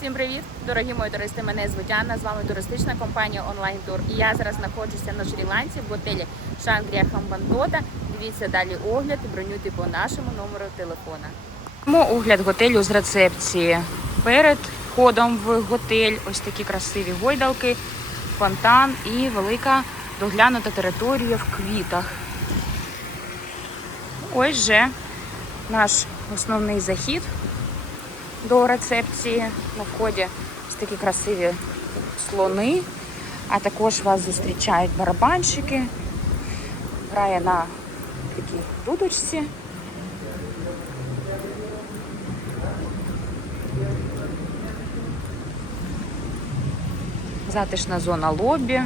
Всім привіт, дорогі мої туристи. Мене звуть Анна. З вами туристична компанія Онлайн Тур. І я зараз знаходжуся на Шрі-Ланці в готелі Шангрія Хамбантота. Дивіться далі огляд і бронюйте по нашому номеру телефона. Тому огляд готелю з рецепції. Перед входом в готель ось такі красиві гойдалки, фонтан і велика доглянута територія в квітах. Ось же наш основний захід до рецепції. На вході ось такі красиві слони, а також вас зустрічають барабанщики. Грає на такій дудочці. Затишна зона лобі.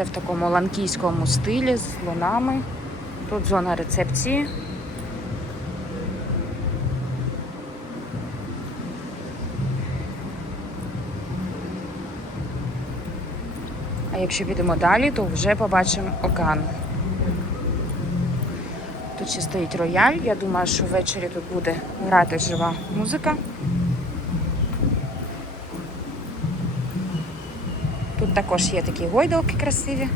Все в такому ланкійському стилі з слонами. Тут зона рецепції. А якщо підемо далі, то вже побачимо океан. Тут ще стоїть рояль. Я думаю, що ввечері тут буде грати жива музика. Тут також є такі гойдалки красиві.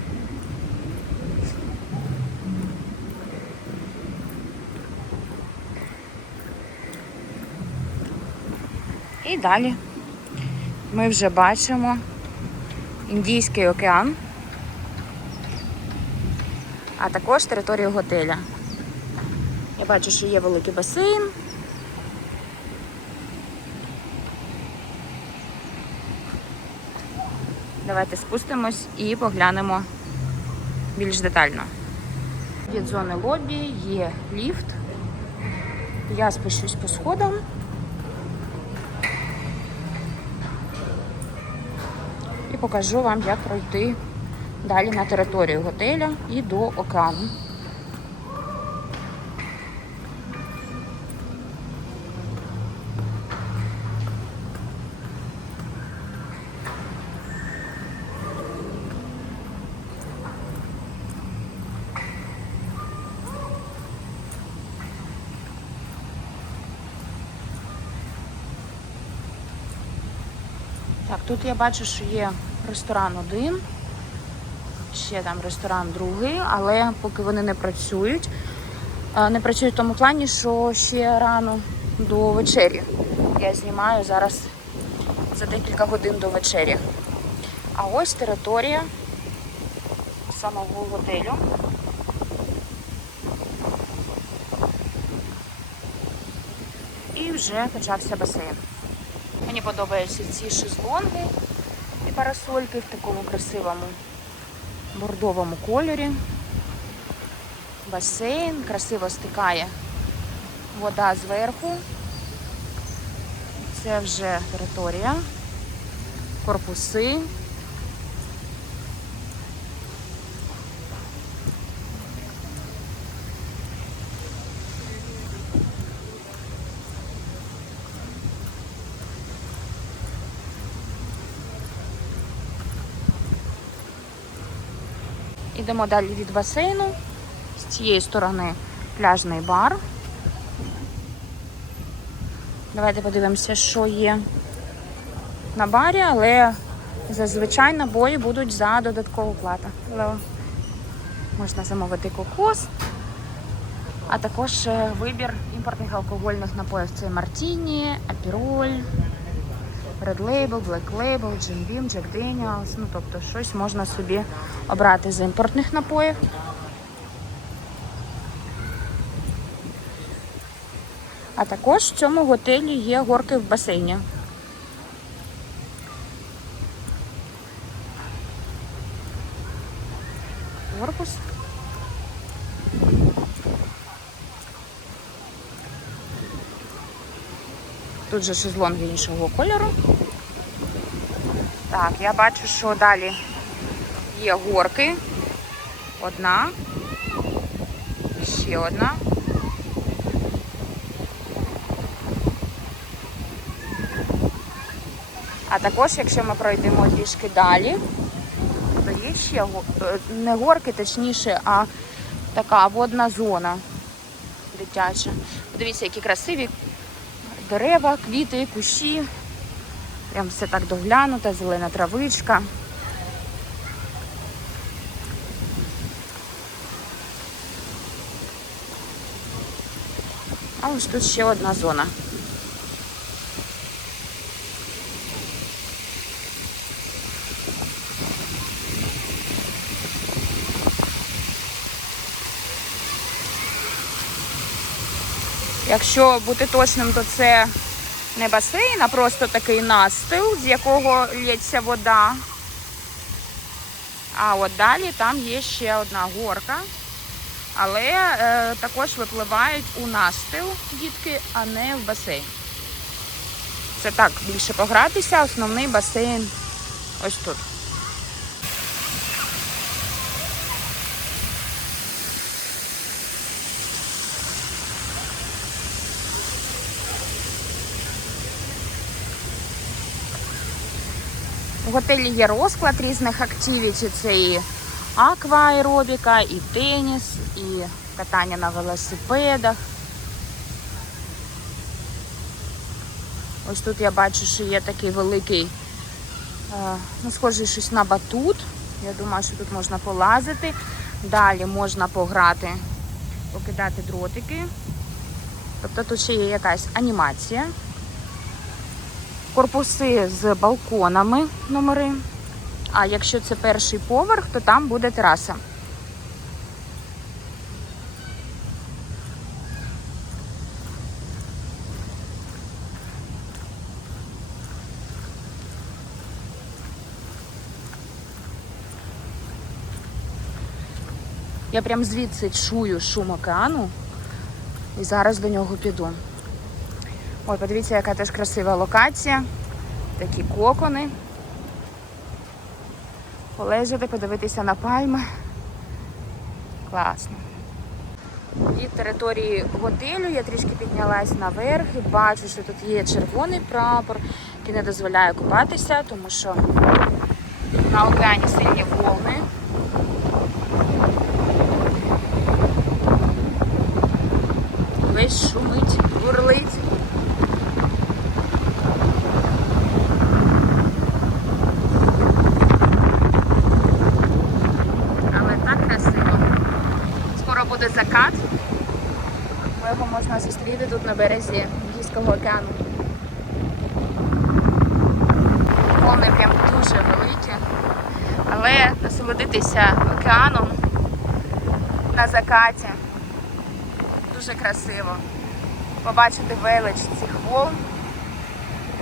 І далі ми вже бачимо Індійський океан, а також територію готеля. Я бачу, що є великий басейн. Давайте спустимось і поглянемо більш детально. Є зони лобі є ліфт. Я спущусь по сходам. І покажу вам, як пройти далі на територію готеля і до океану. Тут я бачу, що є ресторан один, ще там ресторан другий, але поки вони не працюють. Е, Не працюють в тому плані, що ще рано до вечері. Я знімаю зараз за декілька годин до вечері. А ось територія самого готелю. І вже почався басейн. Мені подобаються ці шезлонги і парасольки в такому красивому бордовому кольорі. Басейн, красиво стикає вода зверху. Це вже територія, корпуси. Ідемо далі від басейну. З цієї сторони пляжний бар. Давайте подивимося, що є на барі, але зазвичай набої будуть за додаткову плату. Можна замовити кокос, а також е, вибір імпортних алкогольних напоїв. Це Мартіні, Апіроль, Red Label, Black Label, Jim Beam, Jack Daniels. Ну, тобто щось можна собі обрати з імпортних напоїв. А також в цьому готелі є горки в басейні. Корпус. Тут же шезлонги іншого кольору. Так, я бачу, що далі є горки. Одна, ще одна. А також, якщо ми пройдемо трішки далі, то є ще е, не горки, точніше, а така водна зона дитяча. Подивіться, які красиві дерева, квіти, кущі. Прям все так доглянуто, зелена травичка. А ось тут ще одна зона. Якщо бути точним, то це не басейн, а просто такий настил, з якого лється вода. А от далі там є ще одна горка. Але е, також випливають у настил дітки, а не в басейн. Це так, більше погратися, основний басейн ось тут. Готелі є розклад різних активіті. Це і акваеробіка, і теніс, і катання на велосипедах. Ось тут я бачу, що є такий великий, е, ну, схожий щось на батут. Я думаю, що тут можна полазити. Далі можна пограти, покидати дротики. Тобто тут ще є якась анімація корпуси з балконами номери. А якщо це перший поверх, то там буде тераса. Я прям звідси чую шум океану і зараз до нього піду. Ой, подивіться, яка теж красива локація. Такі кокони. Полежати, подивитися на пальми. Класно. Від території готелю я трішки піднялась наверх і бачу, що тут є червоний прапор, який не дозволяє купатися, тому що на океані сильні волни. Весь шумить, бурлить. Але так красиво. Буде. Його можна зустріти тут на березі Індійського океану. Волни прям дуже великі. Але насолодитися океаном на закаті дуже красиво. Побачити велич цих волн,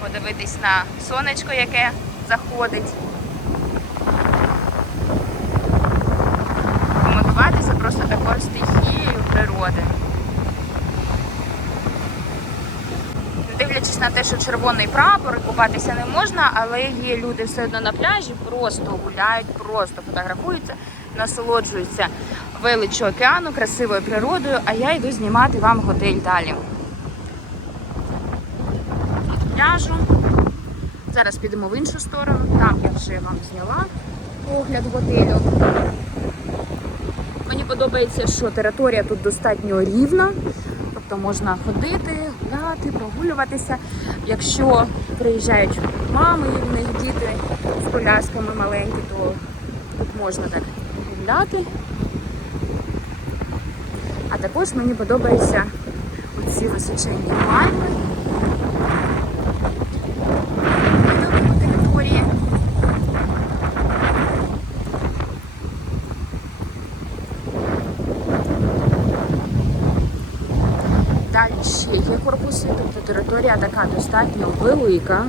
подивитись на сонечко, яке заходить. Помилуватися просто такою стихією природи. Дивлячись на те, що червоний прапор, купатися не можна, але є люди все одно на пляжі, просто гуляють, просто фотографуються, насолоджуються величчю океану, красивою природою, а я йду знімати вам готель далі. Від пляжу. Зараз підемо в іншу сторону. Там я вже вам зняла огляд готелю. Подобається, що територія тут достатньо рівна, тобто можна ходити, гуляти, прогулюватися. Якщо приїжджають мами і в них діти з колясками маленькі, то тут можна так гуляти. А також мені подобаються оці височенні пальми. на території. Далі ще є корпуси, тобто територія така достатньо велика.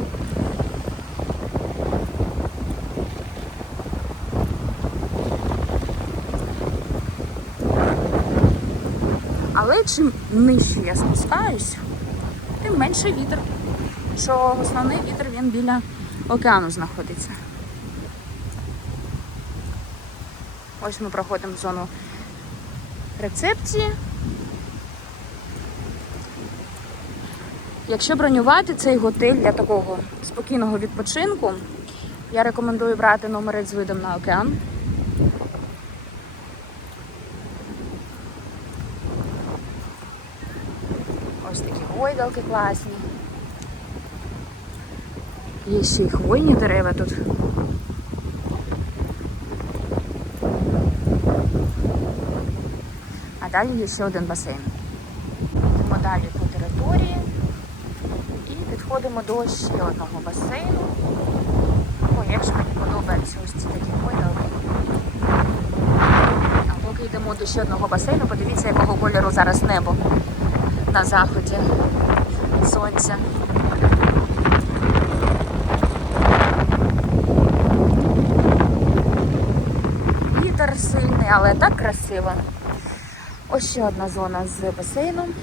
Але чим нижче я спускаюсь, тим менше вітер. Що основний вітер він біля океану знаходиться. Ось ми проходимо зону рецепції. Якщо бронювати цей готель для такого спокійного відпочинку, я рекомендую брати номерець з видом на океан. Ось такі гойдалки класні. Є ще й хвойні дерева тут. А далі є ще один басейн. Підходимо до ще одного басейну. О, як же мені подобаються ось ці такі гойдалки. А поки йдемо до ще одного басейну, подивіться, якого кольору зараз небо на заході сонця. Вітер сильний, але так красиво. Ось ще одна зона з басейном.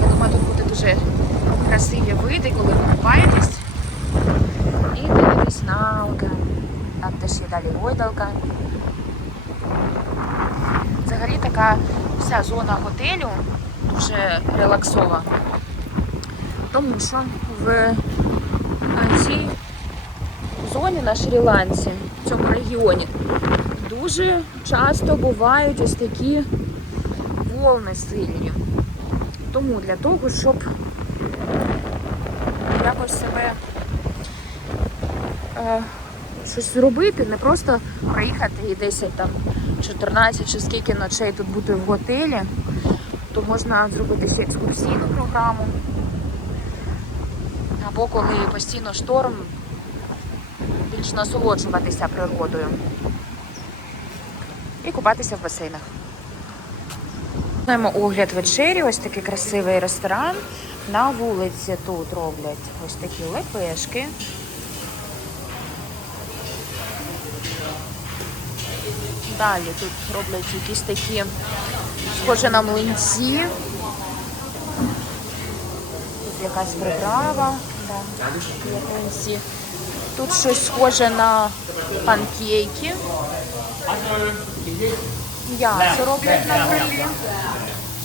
Я думаю, тут буде дуже красиві види, коли ви купаєтесь. І дивитесь на океан. Там теж є далі гойдалка. Взагалі така вся зона готелю дуже. Тому що в е, цій зоні на Шрі-Ланці, в цьому регіоні, дуже часто бувають ось такі волни сильні. Тому для того, щоб якось себе е, щось зробити, не просто приїхати і 10 там 14 чи скільки ночей тут бути в готелі, то можна зробити ще екскурсійну програму. Або коли постійно шторм, більш насолоджуватися природою і купатися в басейнах. Маємо огляд вечері, ось такий красивий ресторан. На вулиці тут роблять ось такі лепешки. Далі тут роблять якісь такі схожі на млинці. Тут якась приправа. Да. Тут щось схоже на панкейки. М'ясо роблять на грилі.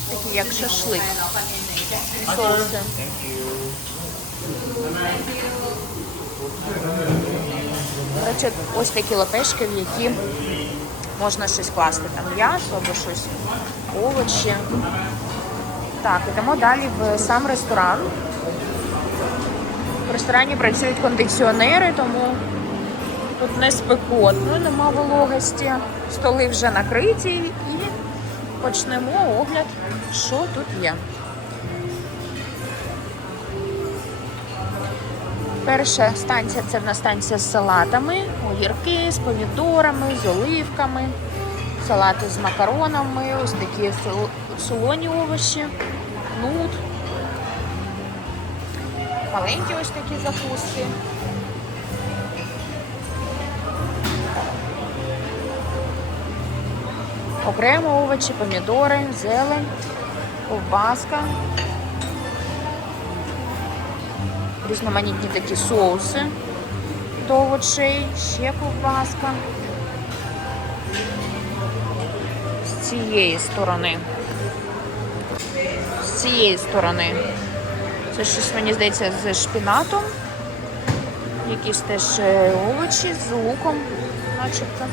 Такі як шашлик. Соуси. Ось такі лепешки, в які можна щось класти. Там м'ясо або щось, овочі. Так, ідемо далі в сам ресторан. В ресторані працюють кондиціонери, тому тут не спекотно, нема вологості. Столи вже накриті і почнемо огляд, що тут є. Перша станція це в нас станція з салатами, огірки з помідорами, з оливками, салати з макаронами, ось такі солоні овочі, нут, маленькі ось такі закуски. Окремо овочі, помідори, зелень, ковбаска. Різноманітні такі соуси до овочей, ще ковбаска. З цієї сторони. З цієї сторони. Це щось, мені здається, з шпінатом. Якісь теж е, овочі з луком, начебто.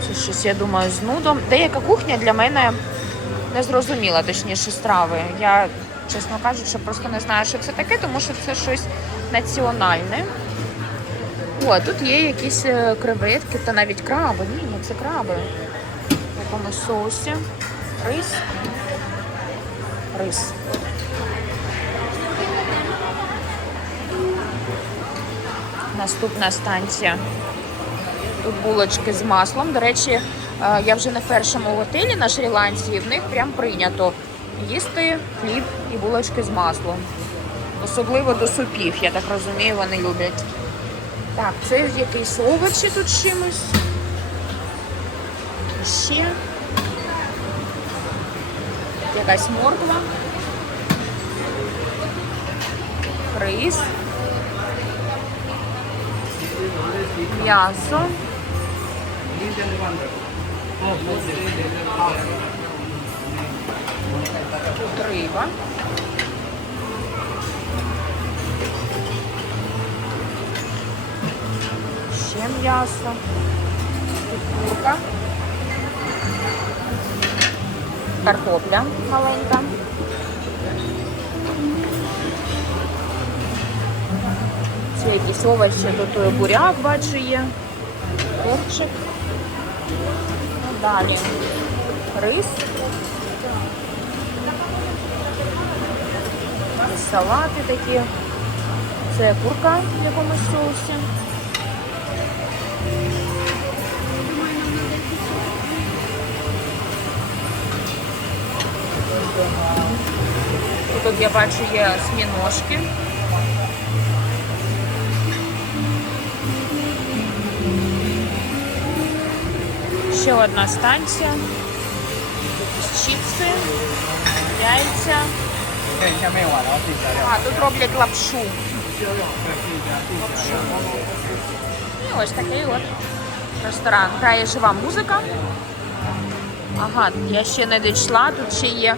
Це щось, я думаю, з нудом. Деяка кухня для мене не зрозуміла, точніше, страви. Я, чесно кажучи, просто не знаю, що це таке, тому що це щось національне. О, тут є якісь е, креветки та навіть краби. Ні, ні, це краби. В якомусь соусі. Рис. Рис. Наступна станція. Тут булочки з маслом. До речі, я вже не в першому готелі на Шрі-Ланці, в них прям прийнято їсти хліб і булочки з маслом. Особливо до супів, я так розумію, вони люблять. Так, це якісь овочі тут чимось. Ще якась морква. Рис. М'ясо. Тут риба. Ще. м'ясо. Тут курка. Картопля маленька. Це якісь овочі, тут буряк бачу є. Торчик. Далі рис. Салати такі. Це курка в якомусь соусі. Тут я бачу є сміножки. Ще одна станція. Чіпси, яйця. А, тут роблять лапшу. лапшу. І ось такий от ресторан. Грає жива музика. Ага, я ще не дійшла, тут ще є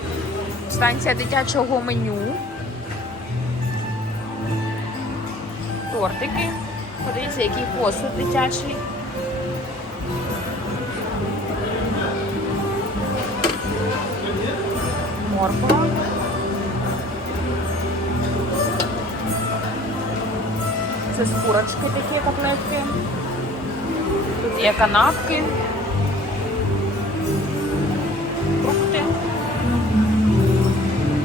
станція дитячого меню. Тортики. Подивіться, який посуд дитячий. Морква. Це з курочки такі котлетки. Тут є канапки. Фрукти.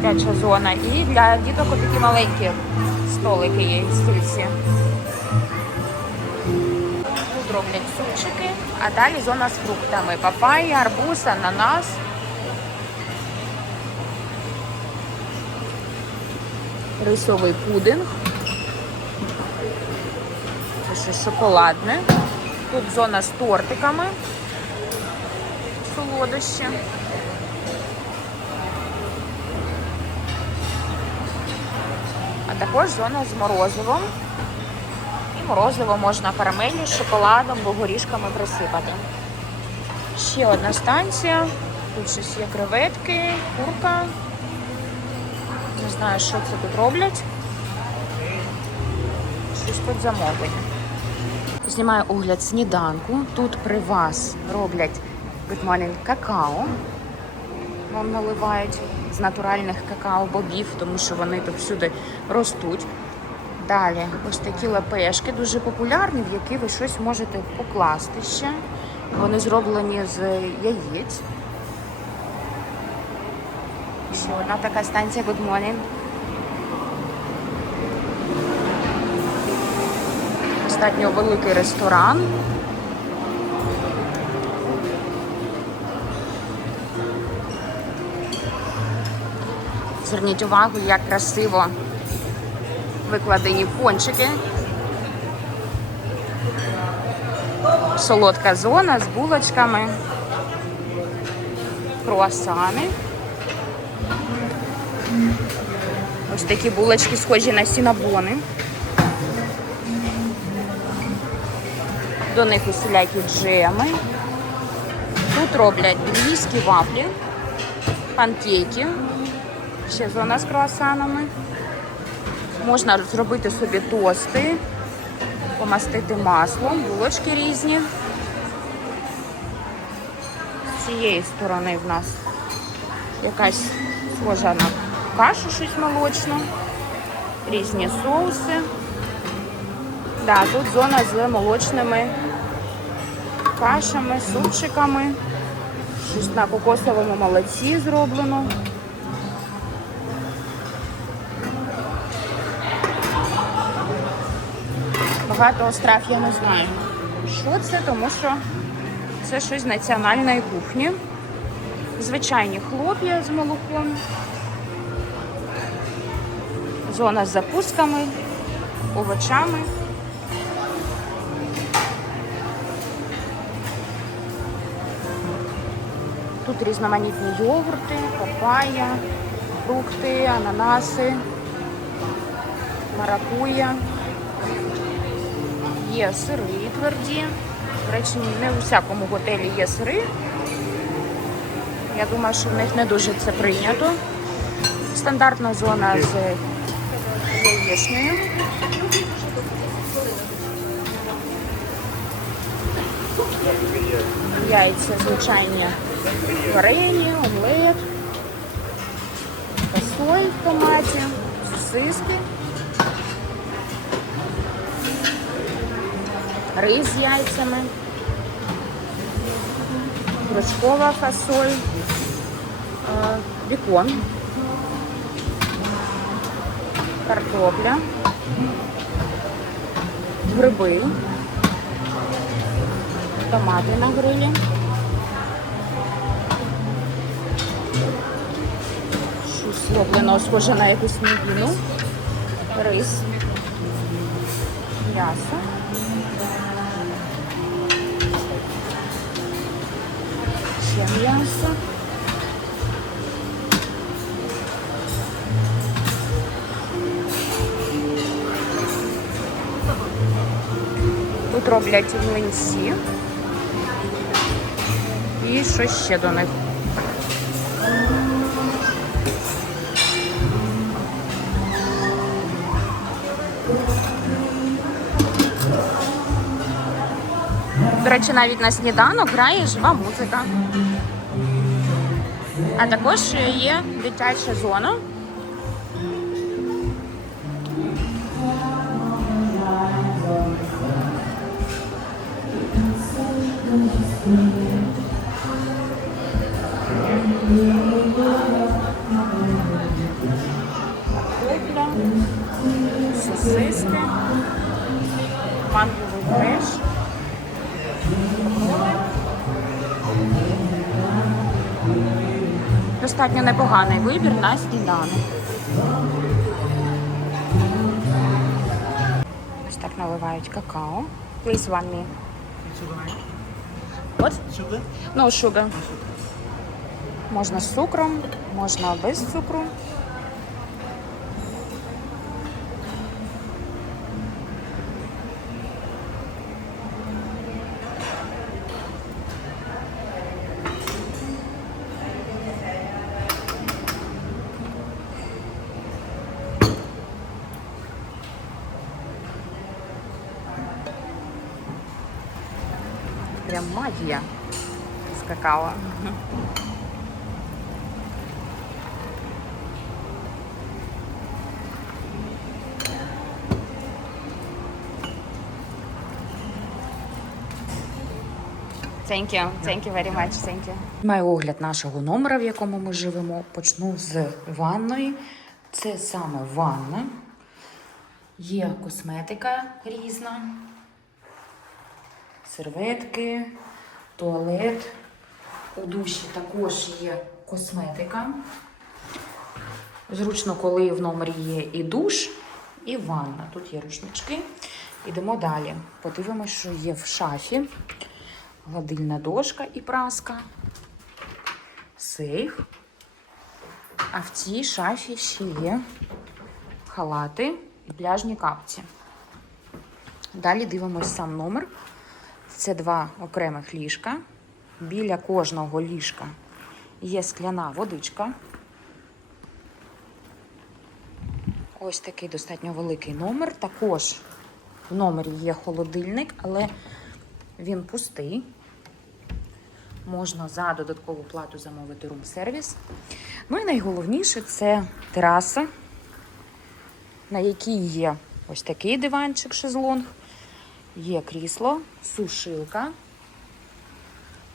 Дитяча зона. І для діток такі маленькі столики є і стільці. Тут роблять супчики, а далі зона з фруктами. Папайя, арбуз, ананас. Рисовий пудинг. Це шоколадне. Тут зона з тортиками. Солодощі. А також зона з морозивом. І морозиво можна карамеллю з шоколадом або горішками присипати. Ще одна станція. Тут щось є креветки, курка. Знаю, що це тут роблять. Щось під замовлення. Знімаю огляд сніданку. Тут при вас роблять good morning какао. Вам наливають з натуральних какао-бобів, тому що вони тут всюди ростуть. Далі ось такі лепешки дуже популярні, в які ви щось можете покласти ще. Вони зроблені з яєць. Ще одна така станція Good Morning. Достатньо великий ресторан. Зверніть увагу, як красиво викладені пончики. Солодка зона з булочками, круасани. Ось такі булочки схожі на сінабони. До них усілякі джеми. Тут роблять львівські вафлі, панкейки. Ще зона з круасанами. Можна зробити собі тости, помастити маслом, булочки різні. З цієї сторони в нас якась схожа на кашу щось молочну, різні соуси. Да, тут зона з молочними кашами, супчиками. Щось на кокосовому молоці зроблено. Багато страв я не знаю. Що це, тому що це щось з національної кухні. Звичайні хлоп'я з молоком. Зона з закусками, овочами. Тут різноманітні йогурти, папая, фрукти, ананаси, маракуя. Є сири тверді. До речі, не у всякому готелі є сири. Я думаю, що в них не дуже це прийнято. Стандартна зона з яєчнею. Яйця звичайні варені, омлет, фасоль в томаті, сосиски, рис з яйцями, крючкова фасоль, бікон, картопля, гриби, томати на грилі. Щось зроблено схоже на якусь мівіну, рис, м'ясо. Роблять млинці. І що ще до них? До речі, навіть на сніданок грає жива музика. А також є дитяча зона. Сосиски, манговий фреш. Достатньо непоганий вибір на сніданок. Ось так наливають какао. Please one me. What? Sugar? No sugar. Можна з цукром, можна без цукру. Магія з какао. Thank you. Thank you very much. Thank you. Маю огляд нашого номера, в якому ми живемо. Почну з ванної. Це саме ванна. Є косметика різна серветки, туалет. У душі також є косметика. Зручно, коли в номері є і душ, і ванна. Тут є рушнички. Ідемо далі. Подивимось, що є в шафі. Гладильна дошка і праска, сейф. А в цій шафі ще є халати і пляжні капці. Далі дивимось сам номер. Це два окремих ліжка. Біля кожного ліжка є скляна водичка. Ось такий достатньо великий номер. Також в номері є холодильник, але він пустий. Можна за додаткову плату замовити рум-сервіс. Ну і найголовніше це тераса, на якій є ось такий диванчик шезлонг. Є крісло, сушилка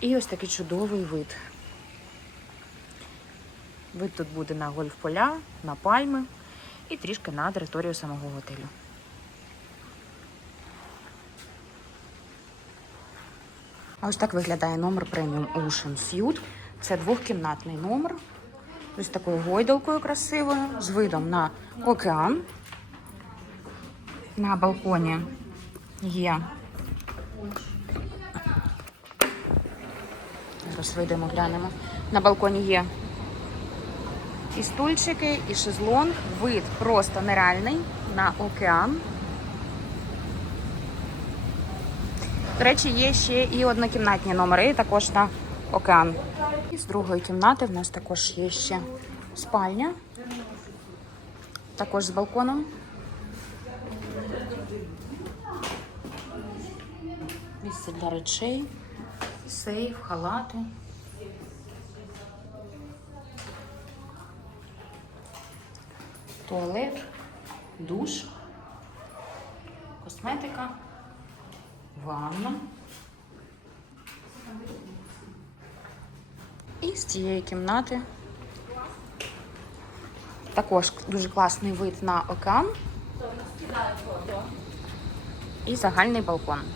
і ось такий чудовий вид. Вид тут буде на гольф-поля, на пальми і трішки на територію самого готелю. А ось так виглядає номер преміум Ocean Suite. Це двохкімнатний номер. Ось такою гойдалкою красивою, з видом на океан. На балконі є. Зараз вийдемо, глянемо. На балконі є і стульчики, і шезлонг. Вид просто нереальний на океан. До речі, є ще і однокімнатні номери, також на океан. І з другої кімнати в нас також є ще спальня, також з балконом. Місце для речей, сейф, халати. Туалет, душ, косметика, ванна. І з цієї кімнати також дуже класний вид на океан і загальний балкон.